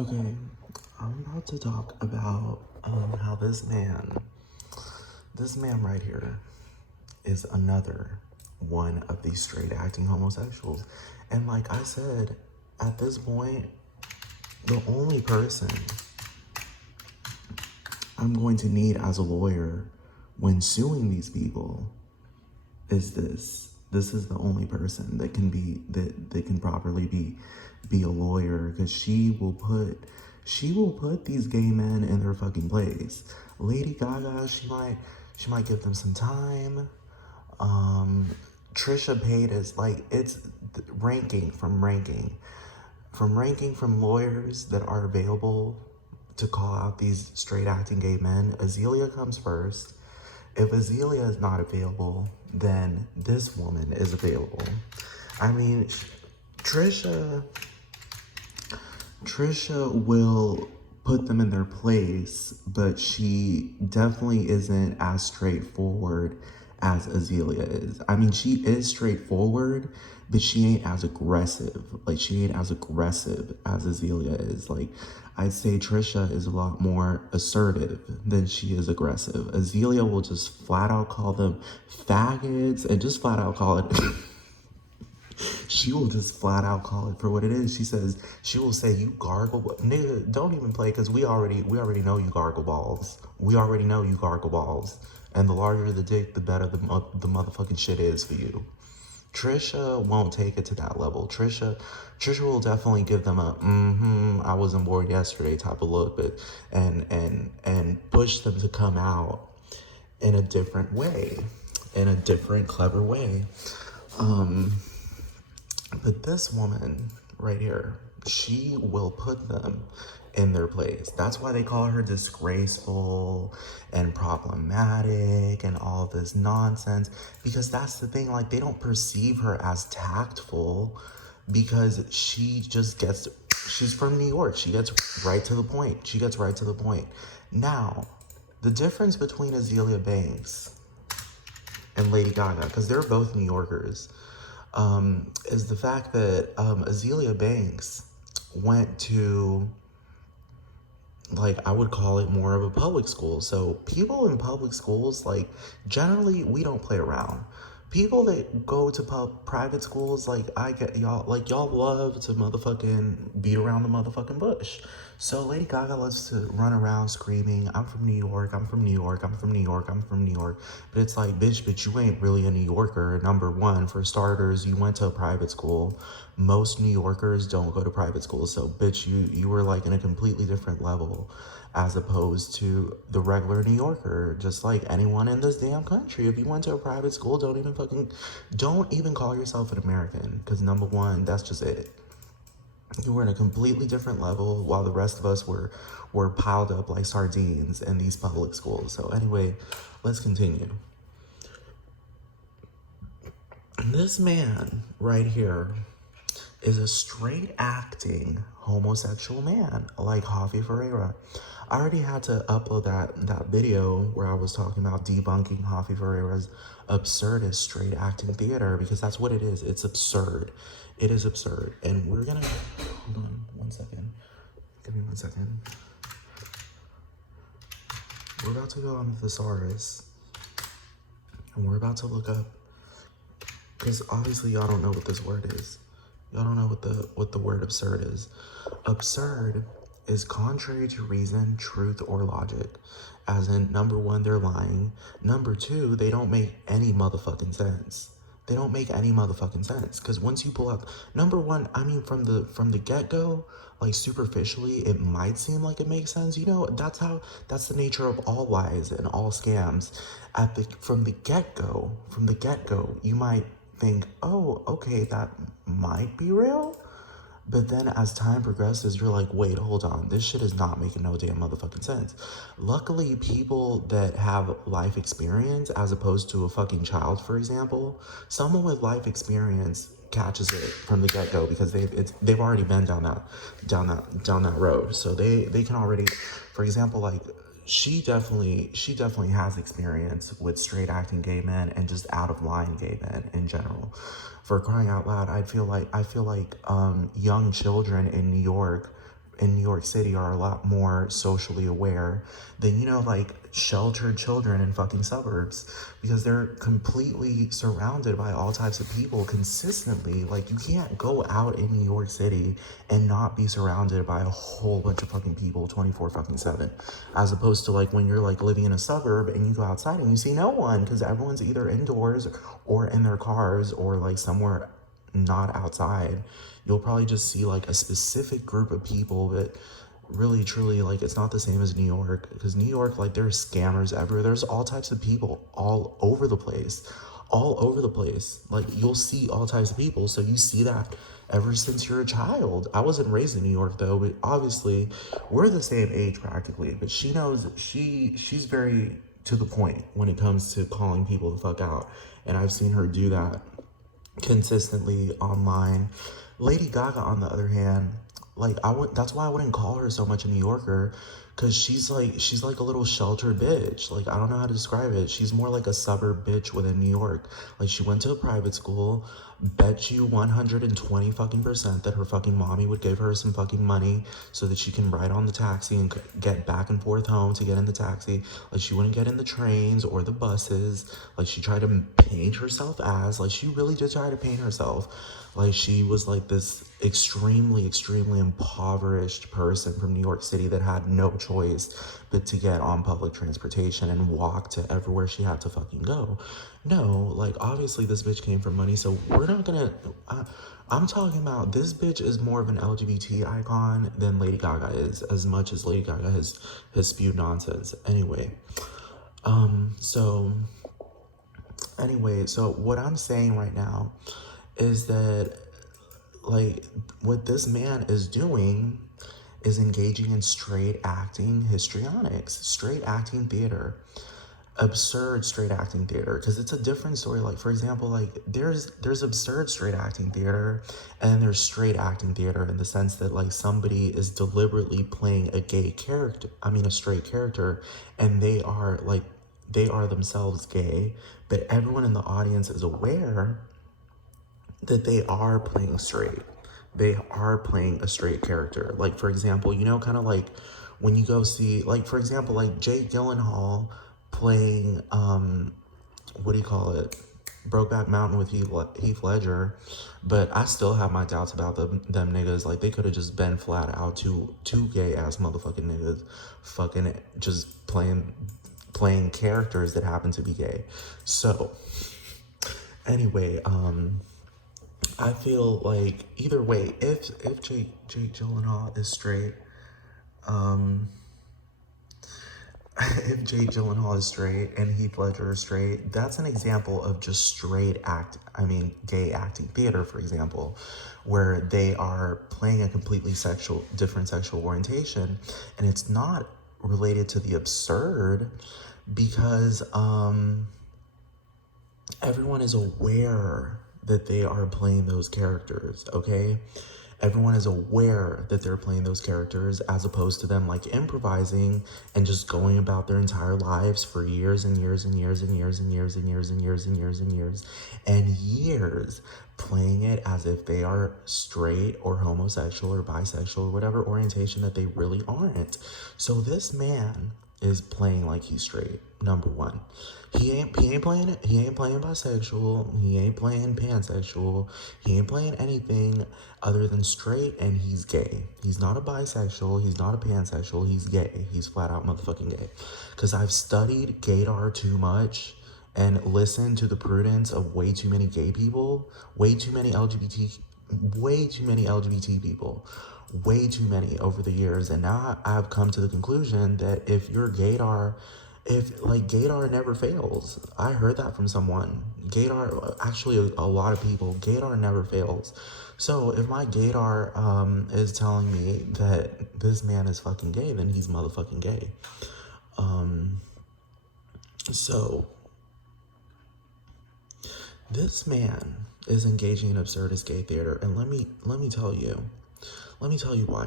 Okay, I'm about to talk about how this man right here, is another one of these straight acting homosexuals. And like I said, at this point, the only person I'm going to need as a lawyer when suing these people is this. This is the only person that can be that can properly be a lawyer, because she will put these gay men in their fucking place. Lady Gaga, she might give them some time. Trisha Paytas, like, it's ranking from lawyers that are available to call out these straight acting gay men. Azealia comes first. If Azealia is not available, then this woman is available. I mean, Trisha will put them in their place, but she definitely isn't as straightforward as Azealia is. I mean, she is straightforward, but she ain't as aggressive. Like, she ain't as aggressive as Azealia is. Like, I'd say Trisha is a lot more assertive than she is aggressive. Azealia will just flat out call them faggots and just flat out call it she will just flat out call it for what it is. She will say, you gargle, nigga, don't even play, because we already know you gargle balls. We already know you gargle balls. And the larger the dick, the better the motherfucking shit is for you. Trisha won't take it to that level. Trisha will definitely give them a I wasn't bored yesterday type of look, but and push them to come out in a different way, in a different clever way. But this woman right here, she will put them in their place. That's why they call her disgraceful and problematic and all this nonsense, because that's the thing. Like, they don't perceive her as tactful, because she's from New York. She gets right to the point. Now, the difference between Azealia Banks and Lady Gaga, because they're both New Yorkers, is the fact that Azealia Banks went to, like, I would call it more of a public school. So people in public schools, like, generally, we don't play around. People that go to private schools, like, I get y'all, like, y'all love to motherfucking beat around the motherfucking bush. So Lady Gaga loves to run around screaming, I'm from New York, I'm from New York, I'm from New York, I'm from New York. But it's like, bitch, but you ain't really a New Yorker. Number one, for starters, you went to a private school. Most New Yorkers don't go to private schools. So, bitch, you were, like, in a completely different level as opposed to the regular New Yorker. Just like anyone in this damn country, if you went to a private school, don't even call yourself an American, because number one, that's just it. You were in a completely different level, while the rest of us were piled up like sardines in these public schools. So anyway, let's continue. This man right here is a straight acting homosexual man, like Javi Ferreira. I already had to upload that video where I was talking about debunking Javi Ferreira's absurdist straight acting theater, because that's what it is. It's absurd. It is absurd. And we're gonna, hold on one second. Give me 1 second. We're about to go on the thesaurus, and we're about to look up, because obviously y'all don't know what this word is. Y'all don't know what the word absurd is. Absurd is contrary to reason, truth, or logic. As in, number one, they're lying. Number two, they don't make any motherfucking sense. They don't make any motherfucking sense. Because once you pull out, number one, I mean, from the get-go, like, superficially, it might seem like it makes sense. You know, that's the nature of all lies and all scams. From the get-go, you might think, oh, okay, that might be real. But then as time progresses, you're like, wait, hold on. This shit is not making no damn motherfucking sense. Luckily, people that have life experience, as opposed to a fucking child, for example, someone with life experience catches it from the get-go, because they've already been down that road. So they can already, for example, like, she definitely has experience with straight acting gay men and just out of line gay men in general. For crying out loud, I feel like young children in New York in New York City are a lot more socially aware than, you know, like sheltered children in fucking suburbs, because they're completely surrounded by all types of people consistently. Like, you can't go out in New York City and not be surrounded by a whole bunch of fucking people 24 fucking 7, as opposed to like when you're like living in a suburb and you go outside and you see no one, because everyone's either indoors or in their cars or like somewhere not outside. You'll probably just see like a specific group of people, but really truly, like, it's not the same as New York, because New York, like, there's scammers everywhere. There's all types of people all over the place, all over the place. Like, you'll see all types of people, so you see that ever since you're a child. I wasn't raised in New York though, but obviously we're the same age practically. But she knows, she's very to the point when it comes to calling people the fuck out, and I've seen her do that consistently online. Lady Gaga, on the other hand, like, that's why I wouldn't call her so much a New Yorker, because she's like a little sheltered bitch. Like, I don't know how to describe it. She's more like a suburb bitch within New York. Like, she went to a private school. Bet you 120 fucking percent that her fucking mommy would give her some fucking money so that she can ride on the taxi and get back and forth home to get in the taxi. Like, she wouldn't get in the trains or the buses. Like, she tried to paint herself as, like, she really did try to paint herself like she was like this extremely, extremely impoverished person from New York City that had no choice but to get on public transportation and walk to everywhere she had to fucking go. No, like, obviously this bitch came from money, so we're not gonna. I'm talking about, this bitch is more of an LGBT icon than Lady Gaga is, as much as Lady Gaga has spewed nonsense. So anyway, so what I'm saying right now is that, like, what this man is doing is engaging in straight acting histrionics, straight acting theater, absurd straight acting theater, because it's a different story. Like, for example, like, there's absurd straight acting theater, and there's straight acting theater in the sense that, like, somebody is deliberately playing a gay character, I mean a straight character, and they are themselves gay, but everyone in the audience is aware that they are playing straight. They are playing a straight character. Like, for example, you know, kind of like when you go see, like, for example, like Jake Gyllenhaal playing, what do you call it? Brokeback Mountain with Heath Ledger, but I still have my doubts about them niggas. Like, they could have just been flat out two gay ass motherfucking niggas, fucking just playing characters that happen to be gay. So anyway, I feel like either way, if Jake Gyllenhaal is straight, if Jake Gyllenhaal is straight and Heath Ledger is straight, that's an example of just gay acting theater, for example, where they are playing a completely different sexual orientation, and it's not related to the absurd, because everyone is aware that they are playing those characters, okay? Everyone is aware that they're playing those characters, as opposed to them like improvising and just going about their entire lives for years and years and years and years and years and years and years and years and years and years, playing it as if they are straight or homosexual or bisexual or whatever orientation that they really aren't. So this man is playing like he's straight. Number one, he ain't playing it. He ain't playing bisexual. He ain't playing pansexual. He ain't playing anything other than straight, and he's gay. He's not a bisexual. He's not a pansexual. He's gay. He's flat out motherfucking gay. Because I've studied gaydar too much and listened to the prudence of way too many gay people, way too many LGBT people, way too many over the years. And now I've come to the conclusion that if you're gaydar, gaydar never fails. I heard that from someone. Gaydar, actually a lot of people, gaydar never fails. So if my gaydar is telling me that this man is fucking gay, then he's motherfucking gay. So this man is engaging in absurdist gay theater, and let me tell you why.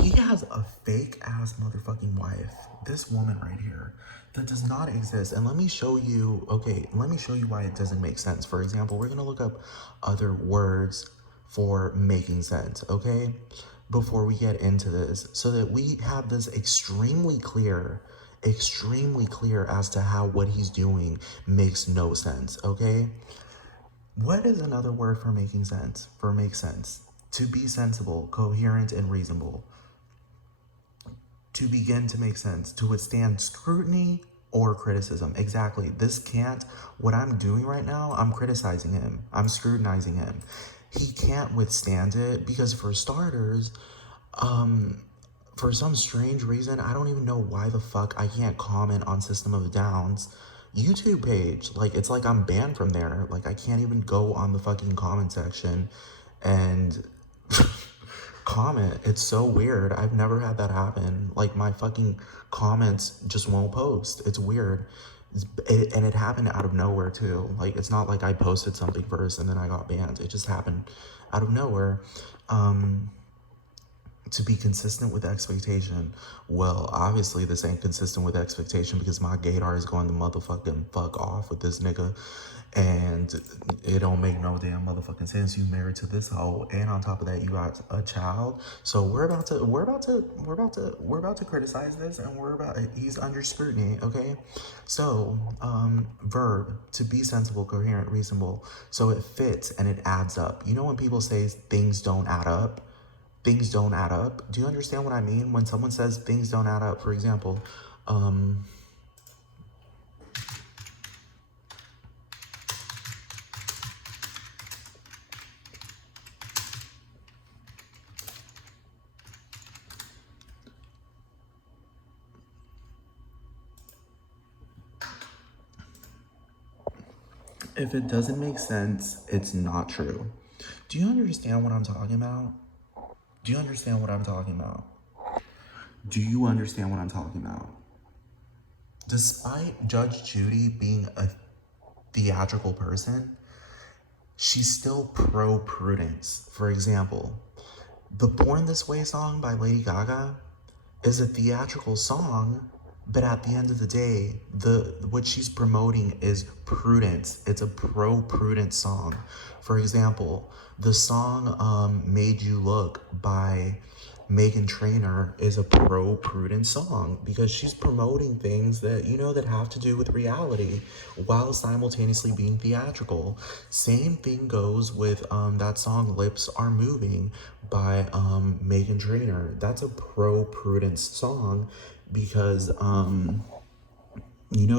He has a fake ass motherfucking wife, this woman right here, that does not exist. And let me show you why it doesn't make sense. For example, we're gonna look up other words for making sense, okay? before we get into this, so that we have this extremely clear as to how what he's doing makes no sense, okay? What is another word for making sense? For make sense. To be sensible, coherent, and reasonable. To begin to make sense. To withstand scrutiny or criticism. Exactly. This can't, what I'm doing right now, I'm criticizing him. I'm scrutinizing him. He can't withstand it because, for starters, for some strange reason, I don't even know why the fuck I can't comment on System of a Down's YouTube page. Like, it's like I'm banned from there. Like, I can't even go on the fucking comment section and comment. It's so weird. I've never had that happen. Like, my fucking comments just won't post. It's weird. And it happened out of nowhere too. Like, it's not like I posted something first and then I got banned. It just happened out of nowhere. To be consistent with expectation. Well, obviously this ain't consistent with expectation because my gaydar is going to motherfucking fuck off with this nigga, and it don't make no damn motherfucking sense. You married to this hoe, and on top of that, you got a child. So we're about to criticize this, and he's under scrutiny, okay? So, verb, to be sensible, coherent, reasonable. So it fits and it adds up. You know when people say things don't add up? Things don't add up. Do you understand what I mean? When someone says things don't add up, for example, if it doesn't make sense, it's not true. Do you understand what I'm talking about? Do you understand what I'm talking about? Do you understand what I'm talking about? Despite Judge Judy being a theatrical person, she's still pro-prudence. For example, the Born This Way song by Lady Gaga is a theatrical song, but at the end of the day, what she's promoting is prudence. It's a pro-prudence song. For example, the song Made You Look by Megan Trainor is a pro-prudence song because she's promoting things that, that have to do with reality while simultaneously being theatrical. Same thing goes with that song Lips Are Moving by Megan Trainor. That's a pro-prudence song because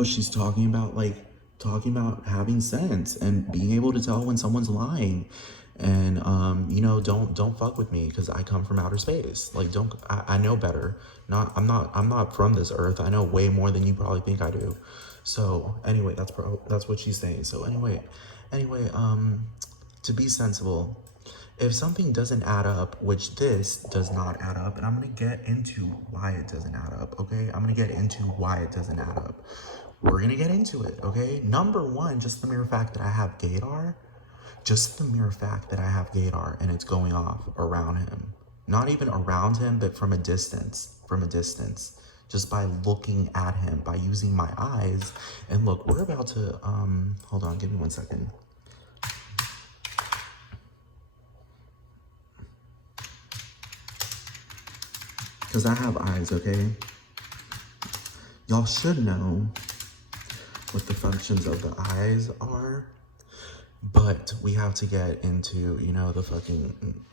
she's talking about having sense and being able to tell when someone's lying, and don't fuck with me because I come from outer space. Like, I know better. I'm not from this earth. I know way more than you probably think I do. So anyway, that's what she's saying. So anyway, to be sensible, if something doesn't add up, which this does not add up, and I'm going to get into why it doesn't add up, okay? I'm going to get into why it doesn't add up. We're going to get into it, okay? Number one, just the mere fact that I have gaydar, and it's going off around him. Not even around him, but from a distance, just by looking at him, by using my eyes. And look, we're about to, hold on, give me 1 second. Because I have eyes, okay? Y'all should know what the functions of the eyes are, but we have to get into,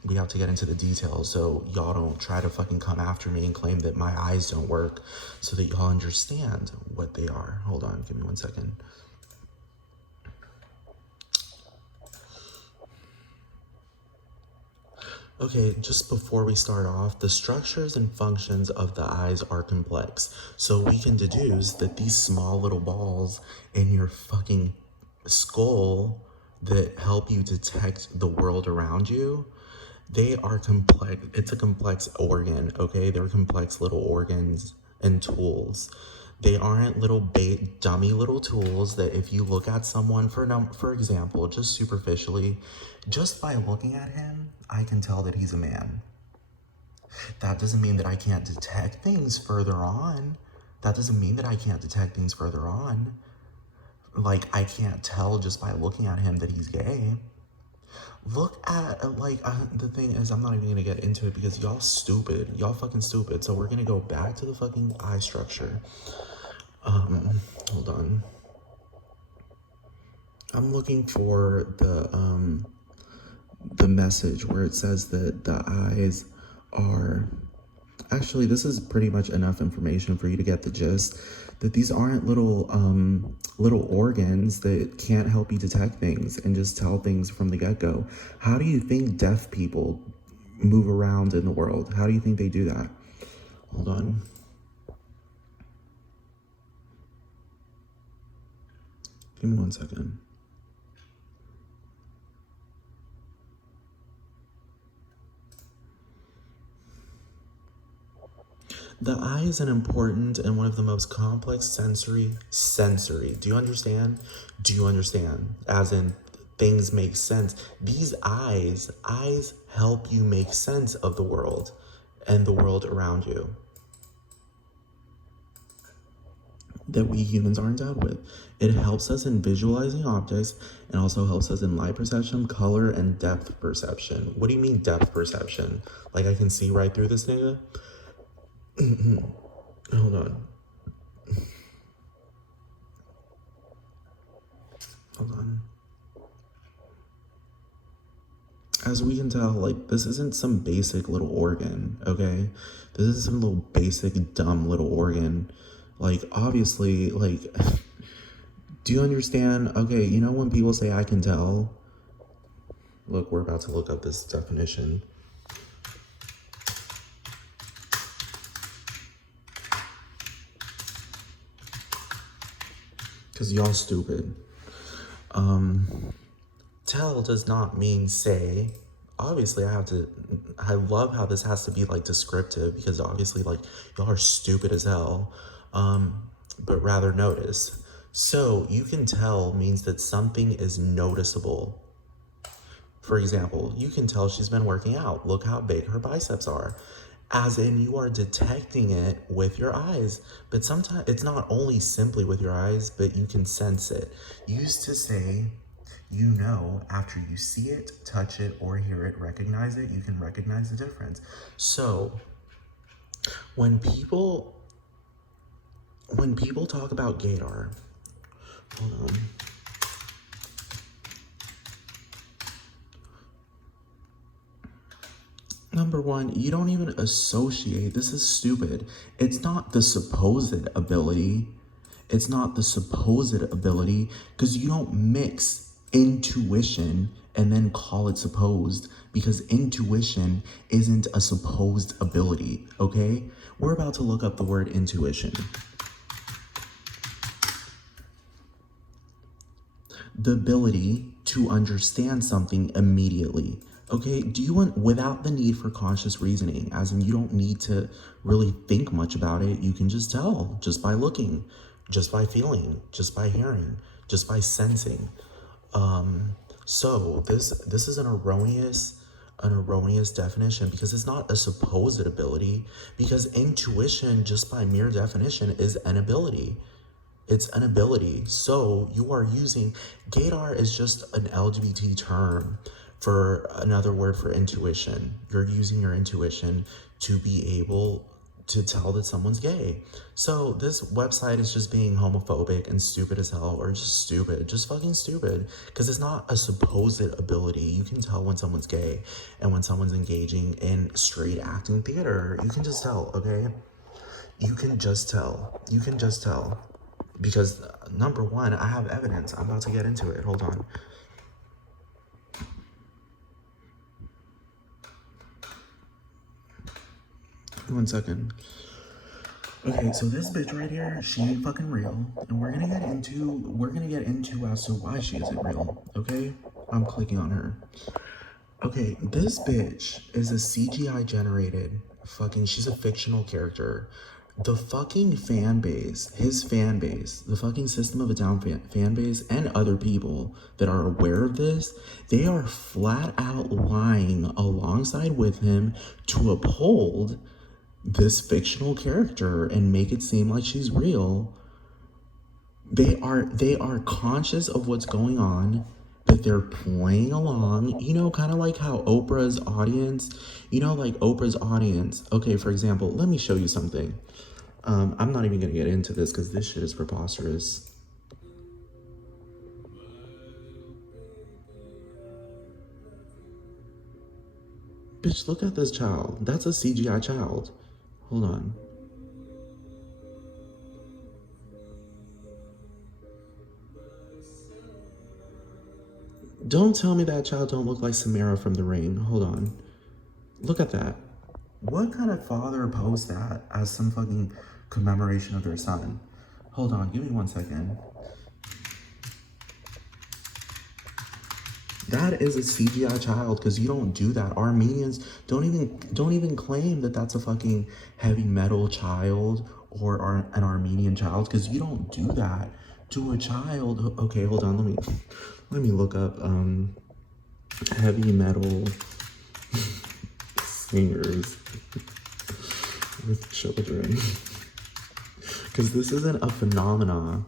we have to get into the details so y'all don't try to fucking come after me and claim that my eyes don't work, so that y'all understand what they are. Hold on, give me 1 second. Okay, just before we start off, the structures and functions of the eyes are complex. So we can deduce that these small little balls in your fucking skull that help you detect the world around you, they are complex. It's a complex organ, okay? They're complex little organs and tools. They aren't little dummy little tools that if you look at someone, for example, just superficially, just by looking at him, I can tell that he's a man. That doesn't mean that I can't detect things further on. Like, I can't tell just by looking at him that he's gay. Look at, like, the thing is, I'm not even gonna get into it because y'all stupid. Y'all fucking stupid. So we're gonna go back to the fucking eye structure. Hold on. I'm looking for the message where it says that the eyes are, actually, this is pretty much enough information for you to get the gist that these aren't little organs that can't help you detect things and just tell things from the get-go. How do you think deaf people move around in the world? How do you think they do that? Hold on. Give me 1 second. The eye is an important and one of the most complex sensory. Do you understand? Do you understand? As in, things make sense. These eyes help you make sense of the world and the world around you that we humans are endowed with. It helps us in visualizing objects and also helps us in light perception, color, and depth perception. What do you mean depth perception? Like I can see right through this nigga? Hold on. Hold on. As we can tell, like, this isn't some basic little organ, okay? This is some little basic, dumb little organ. Like, obviously, like, do you understand? Okay, you know when people say I can tell? Look, we're about to look up this definition. Because y'all stupid. Tell does not mean say. Obviously, I love how this has to be, like, descriptive, because obviously, like, y'all are stupid as hell. But rather notice. So, you can tell means that something is noticeable. For example, you can tell she's been working out. Look how big her biceps are. As in, you are detecting it with your eyes. But sometimes it's not only simply with your eyes, but you can sense it. Used to say, you know, after you see it, touch it, or hear it, recognize it, you can recognize the difference. So, when people talk about gaydar, hold on. Number one, you don't even associate. This is stupid. It's not the supposed ability. It's not the supposed ability, because you don't mix intuition and then call it supposed, because intuition isn't a supposed ability, okay? We're about to look up the word intuition. The ability to understand something immediately. Okay, do you want, without the need for conscious reasoning, as in you don't need to really think much about it, you can just tell, just by looking, just by feeling, just by hearing, just by sensing. So this is an erroneous definition, because it's not a supposed ability, because intuition, just by mere definition, is an ability. It's an ability. So you are using, gaydar is just an LGBT term for another word for intuition. You're using your intuition to be able to tell that someone's gay. So this website is just being homophobic and stupid as hell, or just stupid, just fucking stupid, because it's not a supposed ability. You can tell when someone's gay and when someone's engaging in straight acting theater. You can just tell, okay? You can just tell. You can just tell. Because number one, I have evidence. I'm about to get into it. Hold on. 1 second. Okay, so this bitch right here, she ain't fucking real, and we're gonna get into as to why she isn't real. Okay, I'm clicking on her. Okay, this bitch is a CGI generated fucking. She's a fictional character. The fucking fan base, his fan base, the fucking System of a Down fan base, and other people that are aware of this, they are flat out lying alongside with him to uphold this fictional character and make it seem like she's real. They are conscious of what's going on, but they're playing along, kind of like how Oprah's audience, like Oprah's audience. Okay, for example, let me show you something. I'm not even gonna get into this because this shit is preposterous. Bitch, look at this child. That's a CGI child. Hold on. Don't tell me that child don't look like Samara from The Ring. Hold on. Look at that. What kind of father posts that as some fucking commemoration of their son? Hold on, give me 1 second. That is a CGI child because you don't do that. Armenians don't even claim that that's a fucking heavy metal child or an Armenian child because you don't do that to a child. Okay, hold on. Let me look up heavy metal singers with children because this isn't a phenomenon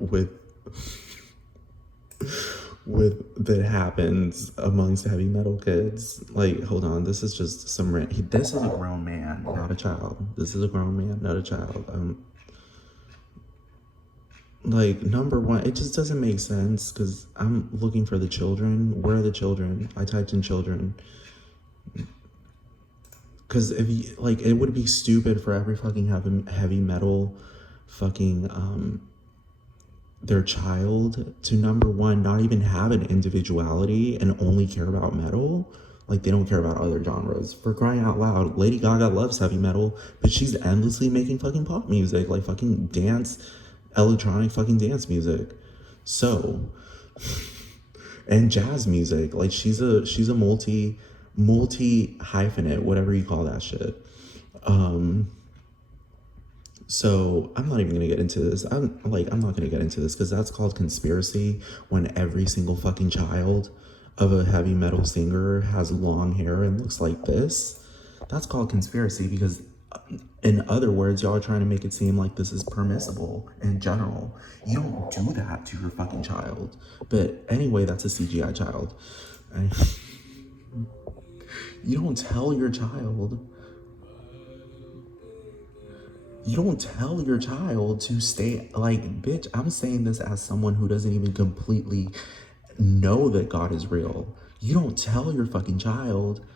with that happens amongst heavy metal kids. Like, hold on, this is just some this is a grown man, not a child. This is a grown man, not a child. Like, number one, it just doesn't make sense because I'm looking for the children. Where are the children? I typed in children. Because if you, like, it would be stupid for every fucking heavy metal fucking their child to, number one, not even have an individuality and only care about metal. Like, they don't care about other genres. For crying out loud, Lady Gaga loves heavy metal, but she's endlessly making fucking pop music, like fucking dance, electronic fucking dance music. So, and jazz music. Like, she's a multi hyphenate, whatever you call that shit. So I'm not even gonna get into this. I'm not gonna get into this because that's called conspiracy when every single fucking child of a heavy metal singer has long hair and looks like this. That's called conspiracy because, in other words, y'all are trying to make it seem like this is permissible in general. You don't do that to your fucking child. But anyway, that's a CGI child. You don't tell your child. You don't tell your child to stay, like, bitch, I'm saying this as someone who doesn't even completely know that God is real. You don't tell your fucking child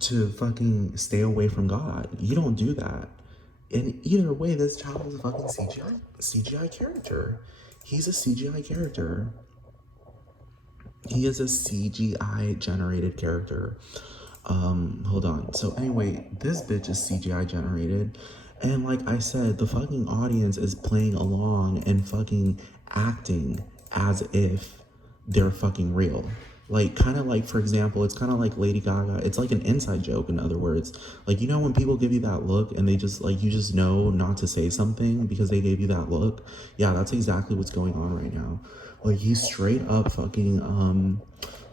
to fucking stay away from God. You don't do that. And either way, this child is a fucking CGI character. He's a CGI character. He is a CGI generated character. Hold on. So anyway, this bitch is CGI generated. And like I said, the fucking audience is playing along and fucking acting as if they're fucking real. Like, kind of like, for example, it's kind of like Lady Gaga. It's like an inside joke, in other words. Like, when people give you that look and they just, like, you just know not to say something because they gave you that look. Yeah, that's exactly what's going on right now. Like, he's straight up fucking,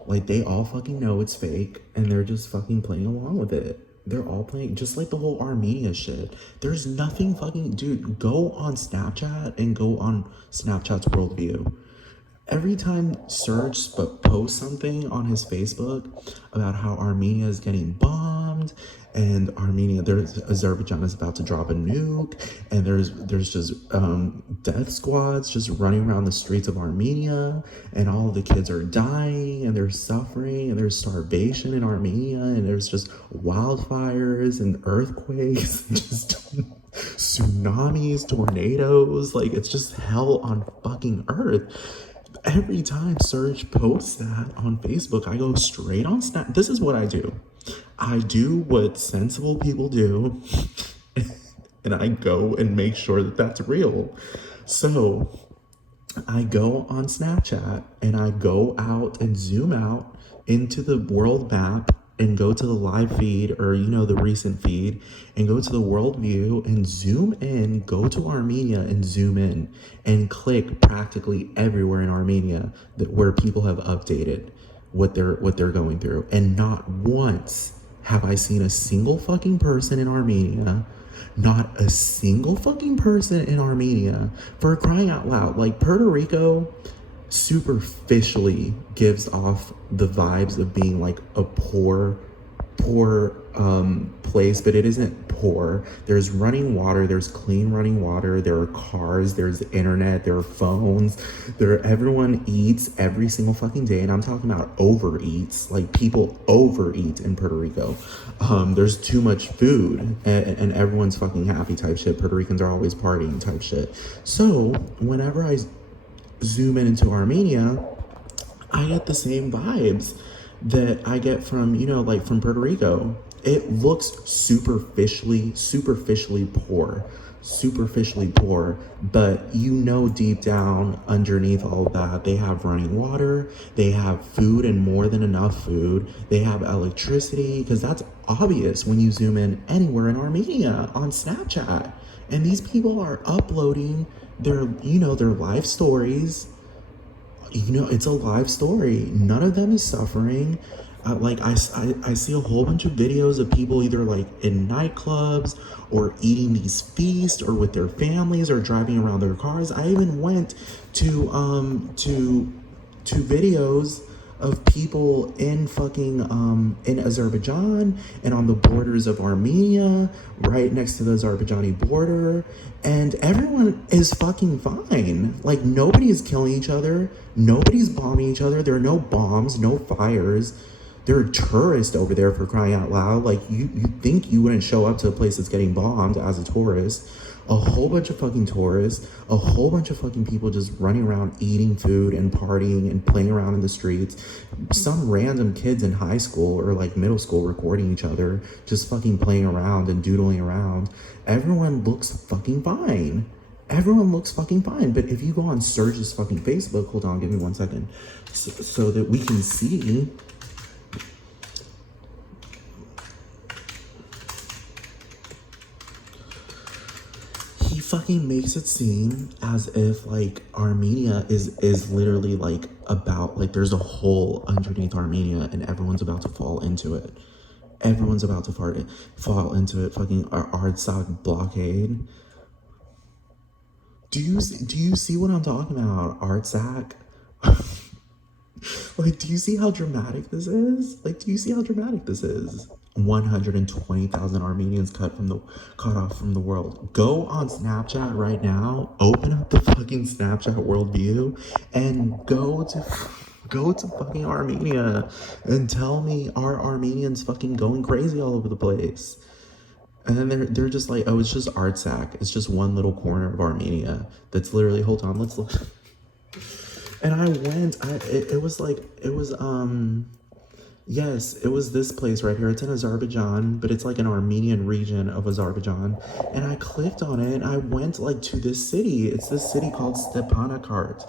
like, they all fucking know it's fake and they're just fucking playing along with it. They're all playing, just like the whole Armenia shit. There's nothing fucking, dude, go on Snapchat and go on Snapchat's worldview. Every time Serj posts something on his Facebook about how Armenia is getting bombed and Azerbaijan is about to drop a nuke and there's just death squads just running around the streets of Armenia and all of the kids are dying and they're suffering and there's starvation in Armenia and there's just wildfires and earthquakes and just tsunamis, tornadoes, like it's just hell on fucking earth. Every time Serj posts that on Facebook, I go straight on Snap. This is what I do. I do what sensible people do, and I go and make sure that that's real. So I go on Snapchat and I go out and zoom out into the world map and go to the live feed or, the recent feed and go to the world view and zoom in, go to Armenia and zoom in and click practically everywhere in Armenia where people have updated what they're going through. And not once have I seen a single fucking person in Armenia, not a single fucking person in Armenia, for crying out loud. Like, Puerto Rico superficially gives off the vibes of being like a poor place, but it isn't poor. There's running water, there's clean running water, there are cars, there's internet, there are phones, everyone eats every single fucking day, and I'm talking about overeats. Like, people overeat in Puerto Rico. There's too much food, and everyone's fucking happy type shit. Puerto Ricans are always partying type shit. So whenever I zoom in into Armenia, I get the same vibes that I get from, like from Puerto Rico. It looks superficially poor, but deep down underneath all of that, they have running water, they have food and more than enough food, they have electricity, because that's obvious when you zoom in anywhere in Armenia on Snapchat. And these people are uploading their life stories. It's a live story. None of them is suffering. I see a whole bunch of videos of people either like in nightclubs or eating these feasts or with their families or driving around their cars. I even went to videos of people in fucking in Azerbaijan and on the borders of Armenia, right next to the Azerbaijani border, and everyone is fucking fine. Like, nobody is killing each other, nobody's bombing each other, there are no bombs, no fires. There are tourists over there, for crying out loud. Like, you think you wouldn't show up to a place that's getting bombed as a tourist. A whole bunch of fucking tourists, a whole bunch of fucking people just running around eating food and partying and playing around in the streets. Some random kids in high school or like middle school recording each other, just fucking playing around and doodling around. Everyone looks fucking fine. Everyone looks fucking fine. But if you go on Serj's fucking Facebook, hold on, give me 1 second, so that we can see. He fucking makes it seem as if like Armenia is literally like about, like, there's a hole underneath Armenia and everyone's about to fall into it. Everyone's about to fall into it. Fucking Artsakh blockade. Do you see what I'm talking about? Artsakh. Like, do you see how dramatic this is? 120,000 Armenians cut off from the world. Go on Snapchat right now, open up the fucking Snapchat worldview, and go to fucking Armenia and tell me, are Armenians fucking going crazy all over the place? And then they're just like, oh, it's just Artsakh. It's just one little corner of Armenia. That's literally, hold on, let's look. And I went, yes, it was this place right here. It's in Azerbaijan, but it's like an Armenian region of Azerbaijan. And I clicked on it and I went like to this city. It's this city called Stepanakert.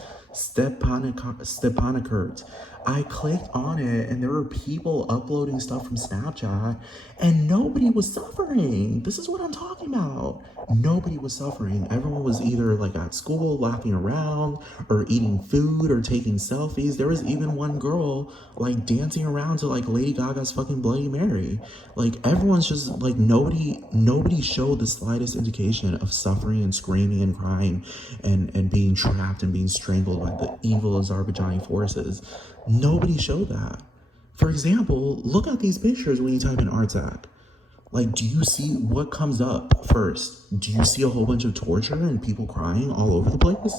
I clicked on it and there were people uploading stuff from Snapchat and nobody was suffering. This is what I'm talking about. Nobody was suffering. Everyone was either like at school laughing around or eating food or taking selfies. There was even one girl like dancing around to like Lady Gaga's fucking Bloody Mary. Like, everyone's just like, nobody showed the slightest indication of suffering and screaming and crying and being trapped and being strangled by the evil Azerbaijani forces. Nobody showed that. For example, look at these pictures when you type in Artsakh. Like, do you see what comes up first? Do you see a whole bunch of torture and people crying all over the place?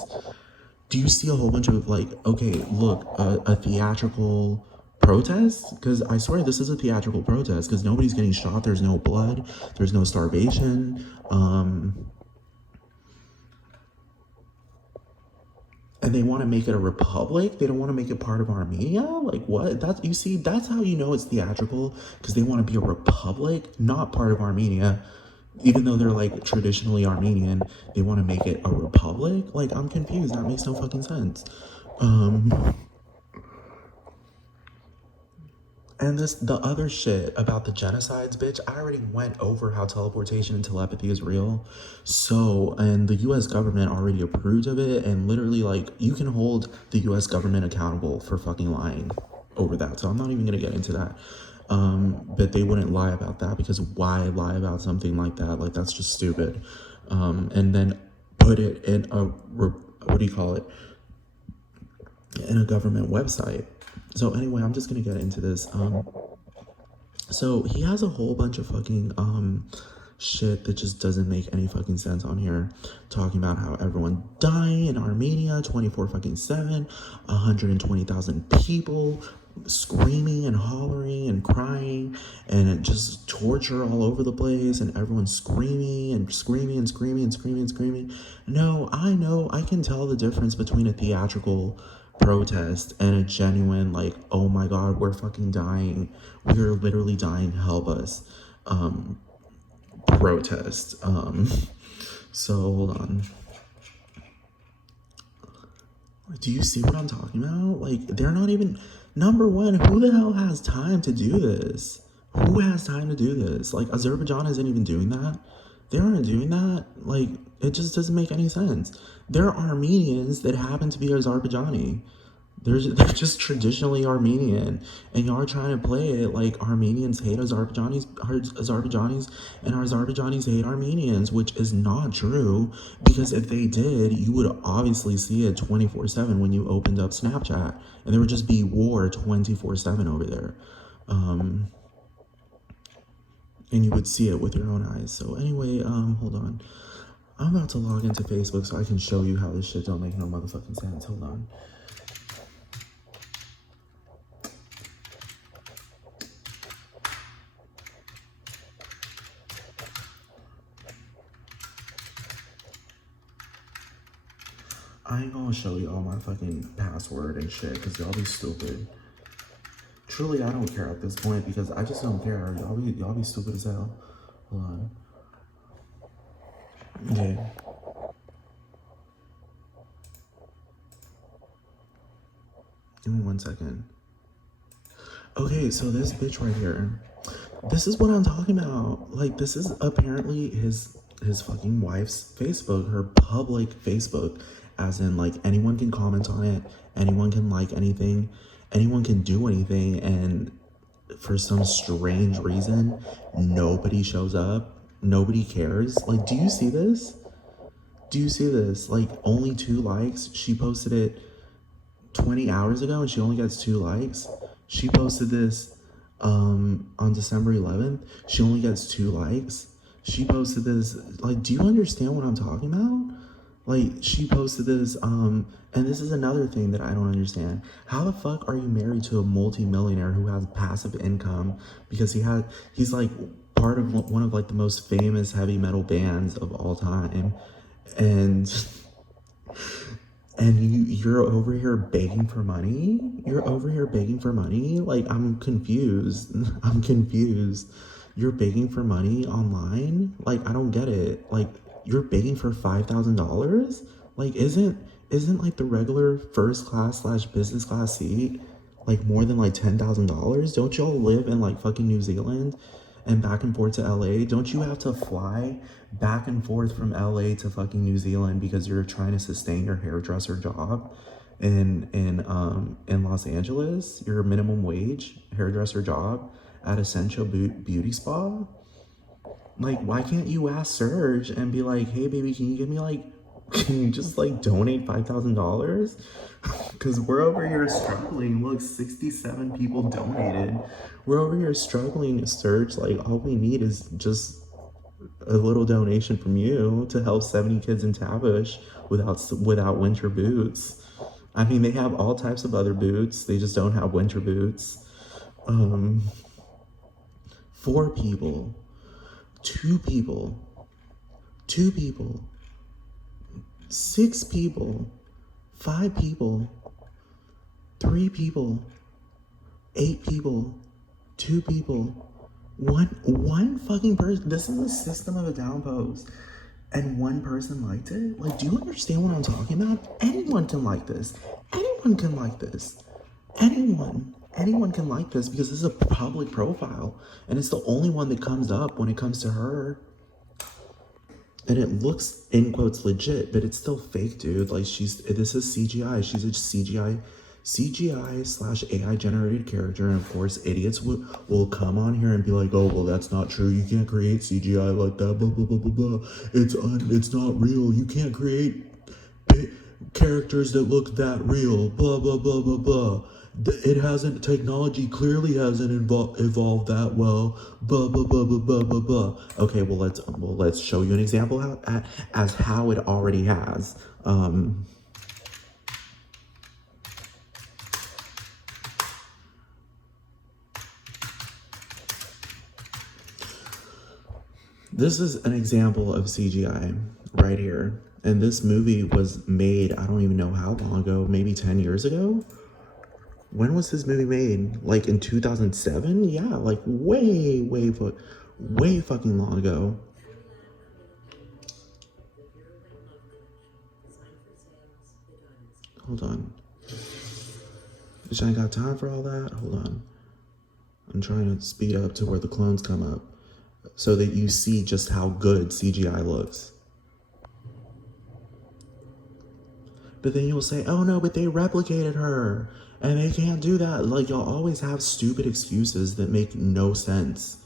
Do you see a whole bunch of like, okay, look, a theatrical protest? Because I swear this is a theatrical protest because nobody's getting shot. There's no blood. There's no starvation. And they want to make it a republic. They don't want to make it part of Armenia. Like, what? That's how you know it's theatrical, because they want to be a republic, not part of Armenia. Even though they're like traditionally Armenian, they want to make it a republic. Like, I'm confused. That makes no fucking sense. And the other shit about the genocides, bitch, I already went over how teleportation and telepathy is real. So, and the US government already approved of it, and literally, like, you can hold the US government accountable for fucking lying over that. So I'm not even gonna get into that. But they wouldn't lie about that, because why lie about something like that? Like, that's just stupid. And then put it in a, what do you call it? in a government website. So anyway, I'm just gonna get into this. So he has a whole bunch of fucking shit that just doesn't make any fucking sense on here, talking about how everyone dying in Armenia 24 fucking 7, 120,000 people screaming and hollering and crying, and just torture all over the place, and everyone screaming and screaming and screaming and screaming and screaming. No, I can tell the difference between a theatrical protest and a genuine, like, oh my god, we're fucking dying, we're literally dying, help us, protest. So hold on. Do you see what I'm talking about? Like, they're not even, number one, who the hell has time to do this? Who has time to do this? Like, Azerbaijan isn't even doing that. They aren't doing that. Like, it just doesn't make any sense. There are Armenians that happen to be Azerbaijani. They're just traditionally Armenian, and y'all are trying to play it like Armenians hate Azerbaijanis, and Azerbaijanis hate Armenians, which is not true, because if they did, you would obviously see it 24/7 when you opened up Snapchat, and there would just be war 24/7 over there. And you would see it with your own eyes. So anyway, hold on. I'm about to log into Facebook so I can show you how this shit don't make no motherfucking sense. Hold on. I ain't gonna show y'all my fucking password and shit, because y'all be stupid. Truly, I don't care at this point, because I just don't care. Y'all be stupid as hell. Hold on. Okay. Give me 1 second. Okay, so this bitch right here. This is what I'm talking about. Like, this is apparently his fucking wife's Facebook, her public Facebook, as in, like, anyone can comment on it, anyone can like anything, anyone can do anything, and for some strange reason, nobody shows up, nobody cares. Like, do you see this? Do you see this? Like, only 2 likes. She posted it 20 hours ago and she only gets 2 likes. She posted this on December 11th. She only gets 2 likes. She posted this, like, do you understand what I'm talking about? Like, she posted this, and this is another thing that I don't understand. How the fuck are you married to a multi-millionaire who has passive income? Because he's like part of one of like the most famous heavy metal bands of all time. And you're over here begging for money? You're over here begging for money? Like, I'm confused. I'm confused. You're begging for money online? Like, I don't get it. Like, you're begging for $5,000? Like, isn't like the regular first class / business class seat like more than like $10,000? Don't y'all live in like fucking New Zealand and back and forth to LA? Don't you have to fly back and forth from LA to fucking New Zealand because you're trying to sustain your hairdresser job in Los Angeles, your minimum wage hairdresser job at Essential Beauty Spa? Like, why can't you ask Serj and be like, hey baby, can you just like donate $5,000? Because we're over here struggling. Look, 67 people donated. We're over here struggling, Serj. Like, all we need is just a little donation from you to help 70 kids in Tavish without winter boots. I mean, they have all types of other boots. They just don't have winter boots. 4 people. 2 people. 2 people. 6 people. 5 people. 3 people. 8 people. 2 people. One fucking person. This is a system of a down post, and 1 person liked it. Like, do you understand what I'm talking about? Anyone can like this. Anyone can like this. Anyone can like this, because this is a public profile, and it's the only one that comes up when it comes to her. And it looks, in quotes, legit, but it's still fake, dude. Like, this is CGI. She's a CGI/AI generated character, and of course idiots will come on here and be like, oh, well, that's not true, you can't create CGI like that, blah blah blah blah blah, it's not real, you can't create characters that look that real, blah, blah, blah, blah, blah. It hasn't, technology clearly hasn't evolved that well, blah, blah, blah, blah, blah, blah, blah. Okay, well, let's show you an example as how it already has. This is an example of CGI right here. And this movie was made, I don't even know how long ago, maybe 10 years ago? When was this movie made? Like in 2007? Yeah, like way fucking long ago. Hold on. Bitch, I ain't got time for all that. Hold on. I'm trying to speed up to where the clones come up so that you see just how good CGI looks. But then you'll say, oh no, but they replicated her and they can't do that. Like, y'all always have stupid excuses that make no sense.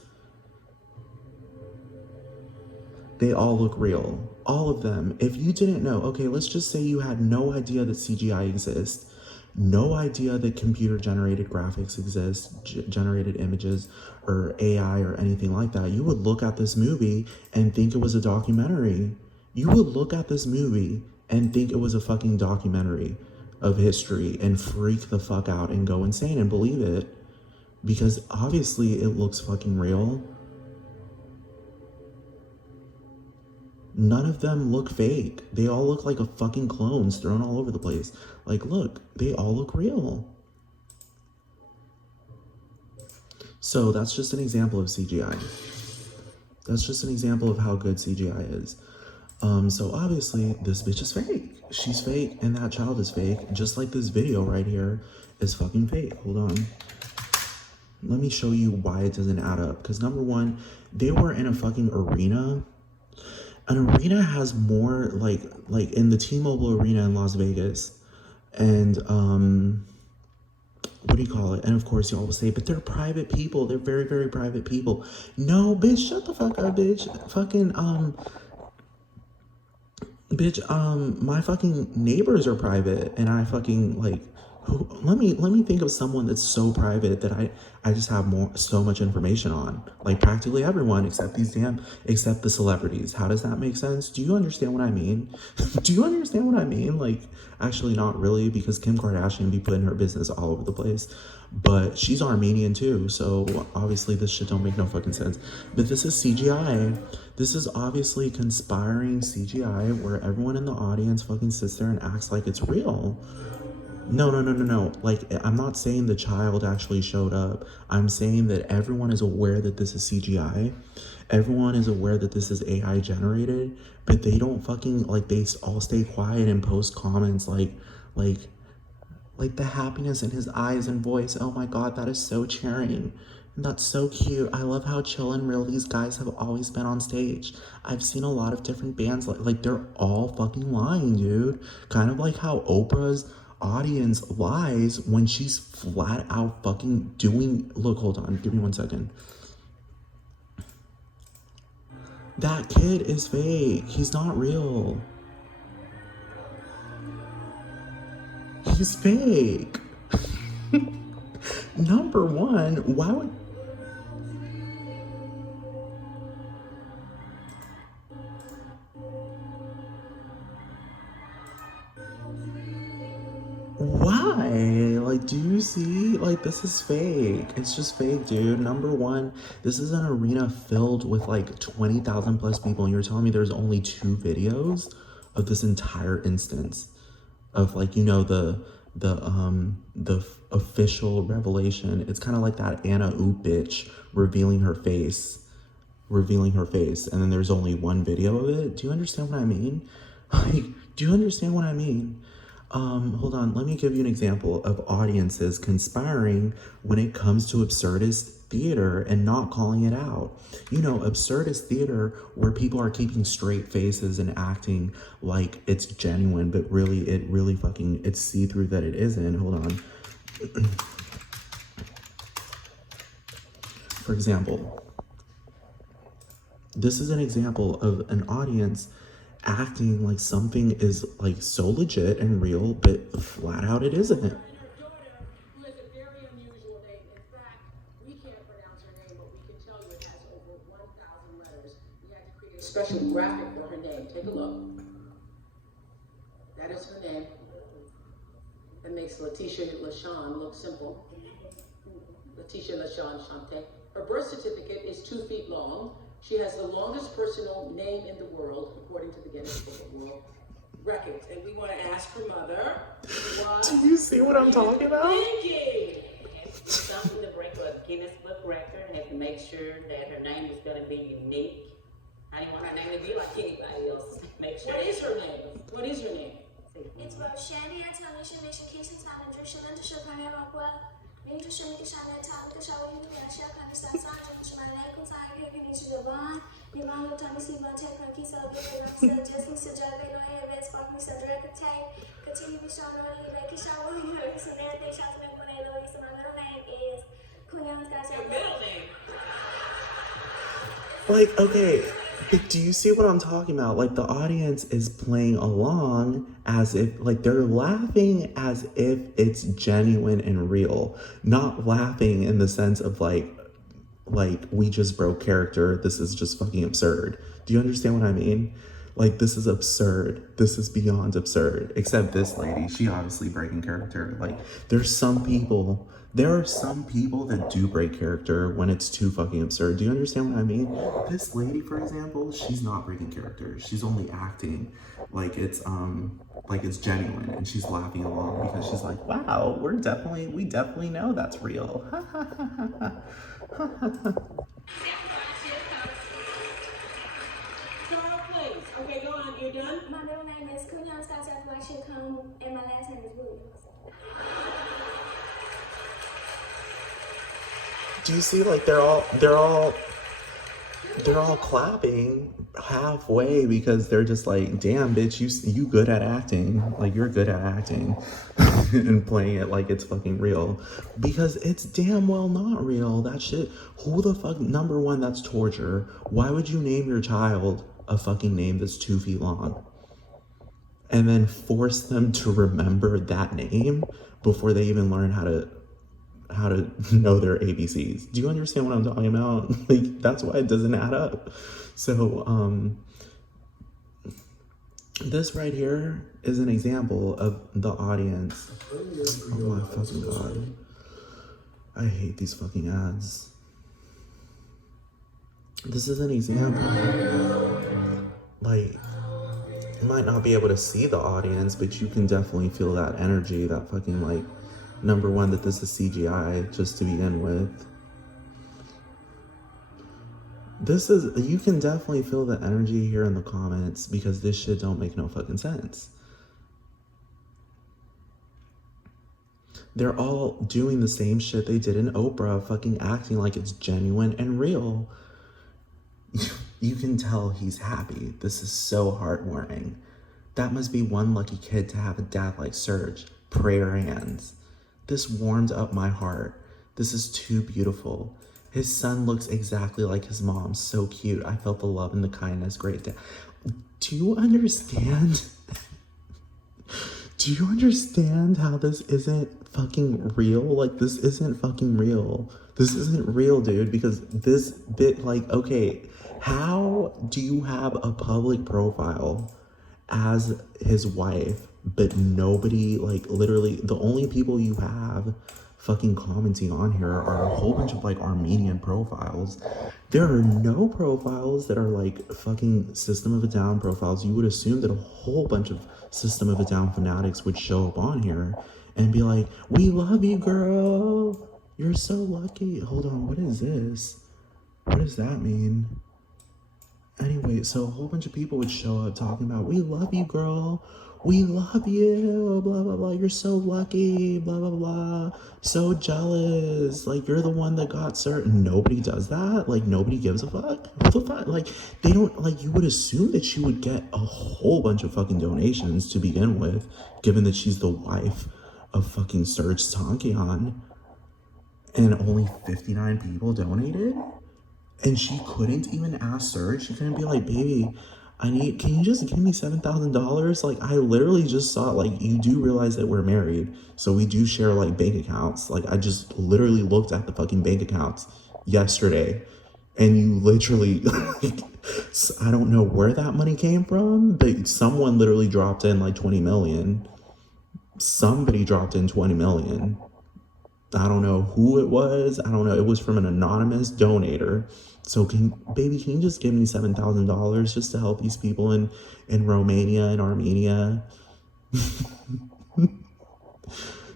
They all look real. All of them. If you didn't know, okay, let's just say you had no idea that CGI exists, no idea that computer generated graphics exist, generated images or AI or anything like that. You would look at this movie and think it was a documentary. You would look at this movie and think it was a fucking documentary of history and freak the fuck out and go insane and believe it. Because obviously it looks fucking real. None of them look fake. They all look like a fucking clones thrown all over the place. Like, look, they all look real. So that's just an example of CGI. That's just an example of how good CGI is. So obviously this bitch is fake. She's fake and that child is fake. Just like this video right here is fucking fake. Hold on. Let me show you why it doesn't add up. Because number one, they were in a fucking arena. An arena has more like in the T-Mobile Arena in Las Vegas. And what do you call it? And of course y'all will say, but they're private people. They're very, very private people. No, bitch, shut the fuck up, bitch. Fucking bitch, my fucking neighbors are private, and I fucking like, let me think of someone that's so private that I just have so much information on, like practically everyone except except the celebrities. How does that make sense? Do you understand what I mean? Do you understand what I mean? Like, actually not really, because Kim Kardashian be putting her business all over the place, but she's Armenian too, so obviously this shit don't make no fucking sense. But this is CGI. This is obviously conspiring CGI where everyone in the audience fucking sits there and acts like it's real. No. Like, I'm not saying the child actually showed up. I'm saying that everyone is aware that this is CGI. Everyone is aware that this is AI generated, but they don't fucking, like, they all stay quiet and post comments like the happiness in his eyes and voice. Oh my God, that is so cheering. That's so cute. I love how chill and real these guys have always been on stage. I've seen a lot of different bands, like they're all fucking lying, dude. Kind of like how Oprah's audience lies when she's flat out fucking doing, look, hold on, give me 1 second. That kid is fake. He's not real. He's fake. Number one, why would... Why? Like, do you see? Like, this is fake. It's just fake, dude. Number one, this is an arena filled with like 20,000 plus people, and you're telling me there's only 2 videos of this entire instance of, like, you know, the official revelation. It's kind of like that Anna Oop bitch revealing her face, and then there's only 1 video of it. Do you understand what I mean? Like, do you understand what I mean? Hold on, let me give you an example of audiences conspiring when it comes to absurdist theater and not calling it out. You know, absurdist theater where people are keeping straight faces and acting like it's genuine, but really, it's see-through that it isn't. Hold on. For example, this is an example of an audience acting like something is like so legit and real, but flat out it isn't. Special graphic for her name. Take a look. That is her name. That makes Letitia LaShawn look simple. Letitia LaShawn Shante. Her birth certificate is 2 feet long. She has the longest personal name in the world, according to the Guinness Book of World Records. And we want to ask her mother, what? Do you see what I'm talking about? Thinking? Something to break a Guinness Book record and to make sure that her name is going to be unique. I didn't want her name to be like anybody else. Make sure. What is her name? What is her name? It's about Shandy and Talisha Mission time and Drishan and Shapaya Rockwell. Maybe to show me the Shana Time, the show you and Shaka and Star Serj, which my local time here can issue the bond. The amount of time you see about take her keys out of the just Mr. Jarvis, no hair, red spark, Mr. Direct Tank. Continue to show early, like a shower, you heard some other things, shots make when they load. So my middle name is Kunyan's got your middle name. Like, okay, but do you see what I'm talking about? Like, the audience is playing along as if, like, they're laughing as if it's genuine and real, not laughing in the sense of like we just broke character. This is just fucking absurd. Do you understand what I mean? Like, this is absurd. This is beyond absurd. Except this lady, she obviously breaking character. Like, there are some people that do break character when it's too fucking absurd. Do you understand what I mean? This lady, for example, she's not breaking character. She's only acting like it's genuine, and she's laughing along because she's like, wow, we definitely know that's real. Okay, go on. You're done? My middle name is Kunyan's got your I should come, and my last name is Williams. Do you see, like, they're all clapping halfway because they're just like, damn, bitch, you good at acting. Like, you're good at acting and playing it like it's fucking real, because it's damn well not real. That shit, who the fuck, number one, that's torture. Why would you name your child a fucking name that's 2 feet long and then force them to remember that name before they even learn how to know their ABCs? Do you understand what I'm talking about? Like, that's why it doesn't add up. So, this right here is an example of the audience. Oh my fucking God. I hate these fucking ads. This is an example. Like, you might not be able to see the audience, but you can definitely feel that energy, that fucking, like, number one, that this is CGI just to begin with. You can definitely feel the energy here in the comments, because this shit don't make no fucking sense. They're all doing the same shit they did in Oprah, fucking acting like it's genuine and real. You can tell he's happy. This is so heartwarming. That must be one lucky kid to have a dad like Serj. Prayer hands. This warmed up my heart. This is too beautiful. His son looks exactly like his mom. So cute. I felt the love and the kindness. Great dad. Do you understand? Do you understand how this isn't fucking real? Like, this isn't fucking real. This isn't real, dude, because this bit, like, okay, how do you have a public profile as his wife, but nobody, like, literally, the only people you have fucking commenting on here are a whole bunch of, like, Armenian profiles. There are no profiles that are, like, fucking System of a Down profiles. You would assume that a whole bunch of System of a Down fanatics would show up on here and be like, we love you, girl. You're so lucky. Hold on, what is this? What does that mean? Anyway, so a whole bunch of people would show up talking about, we love you, girl. We love you, blah, blah, blah. You're so lucky, blah, blah, blah. So jealous. Like, you're the one that got certain. Nobody does that. Like, nobody gives a fuck. Who the fuck? Like, they don't, like, you would assume that she would get a whole bunch of fucking donations to begin with, given that she's the wife of fucking Serj Tankian. And only 59 people donated? And she couldn't even ask Serj. She couldn't be like, baby, can you just give me $7,000? Like, I literally just saw, like, you do realize that we're married, so we do share, like, bank accounts. Like, I just literally looked at the fucking bank accounts yesterday, and you literally, like, I don't know where that money came from, but someone literally dropped in, like, 20 million. Somebody dropped in 20 million. I don't know who it was. I don't know. It was from an anonymous donator. So can you just give me $7,000 just to help these people in Romania and Armenia?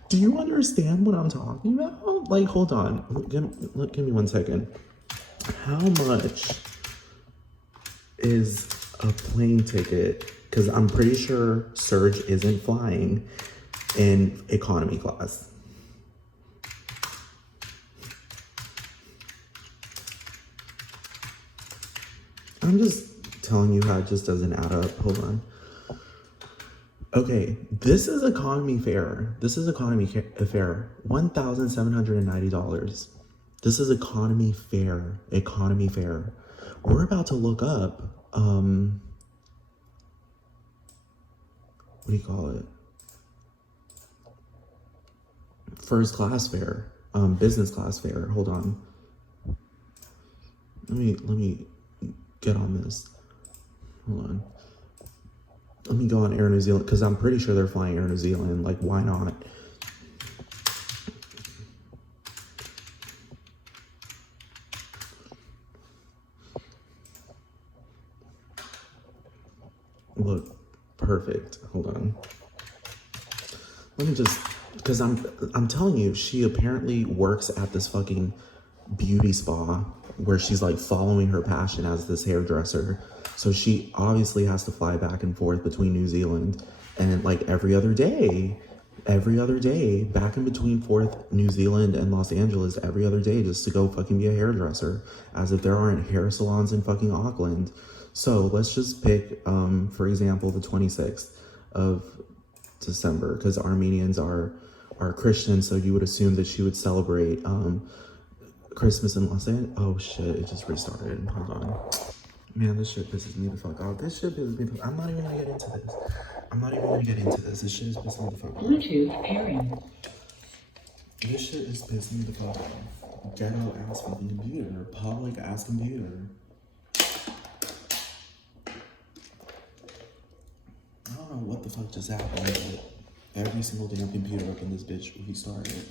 Do you understand what I'm talking about? Like, hold on. Give me 1 second. How much is a plane ticket? Because I'm pretty sure Serj isn't flying in economy class. I'm just telling you how it just doesn't add up. Hold on. Okay, this is economy fare. This is economy fare. $1,790. This is economy fare. Economy fare. We're about to look up. What do you call it? First class fare. Business class fare. Hold on. Let me get on this. Hold on. Let me go on Air New Zealand, because I'm pretty sure they're flying Air New Zealand. Like, why not? Look, perfect. Hold on. Let me just, because I'm telling you, she apparently works at this fucking beauty spa where she's like following her passion as this hairdresser. So she obviously has to fly back and forth between New Zealand and like every other day, back in between New Zealand and Los Angeles every other day just to go fucking be a hairdresser, as if there aren't hair salons in fucking Auckland. So let's just pick, for example, the 26th of December, because Armenians are Christians, so you would assume that she would celebrate Christmas in Los Angeles. Oh shit, it just restarted. Hold on. Man, this shit pisses me the fuck off. This shit pisses me the fuck. I'm not even gonna get into this. This shit is pissing me the fuck off. Bluetooth pairing. This shit is pissing me the fuck off. Ghetto ass fucking computer. Public ass computer. I don't know what the fuck just happened, but every single damn computer up in this bitch restarted.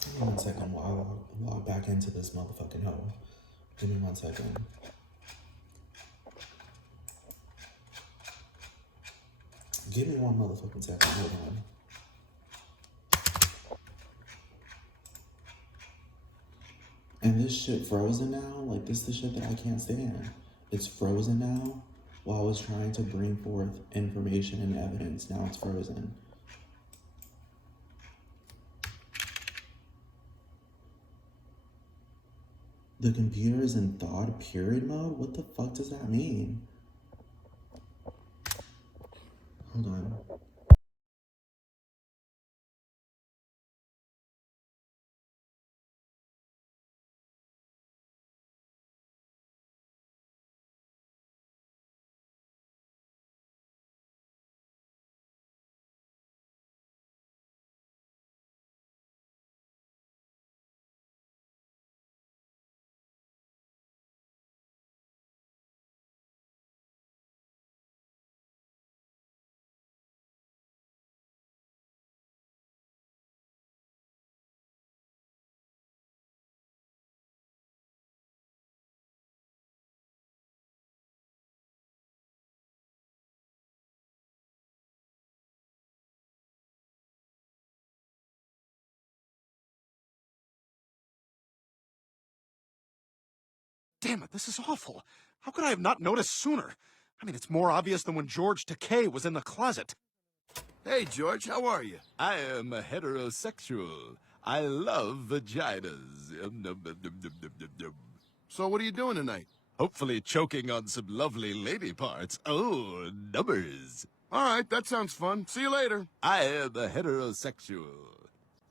Give me 1 second while I log back into this motherfucking hole. Give me 1 second. Give me 1 motherfucking second. Hold on. And this shit frozen now? Like, this is the shit that I can't stand. It's frozen now while I was trying to bring forth information and evidence. Now it's frozen. The computer is in thawed period mode? What the fuck does that mean? Hold on. Damn it, this is awful. How could I have not noticed sooner? I mean, it's more obvious than when George Takei was in the closet. Hey, George, how are you? I am a heterosexual. I love vaginas. So what are you doing tonight? Hopefully choking on some lovely lady parts. Oh, numbers. All right, that sounds fun. See you later. I am a heterosexual.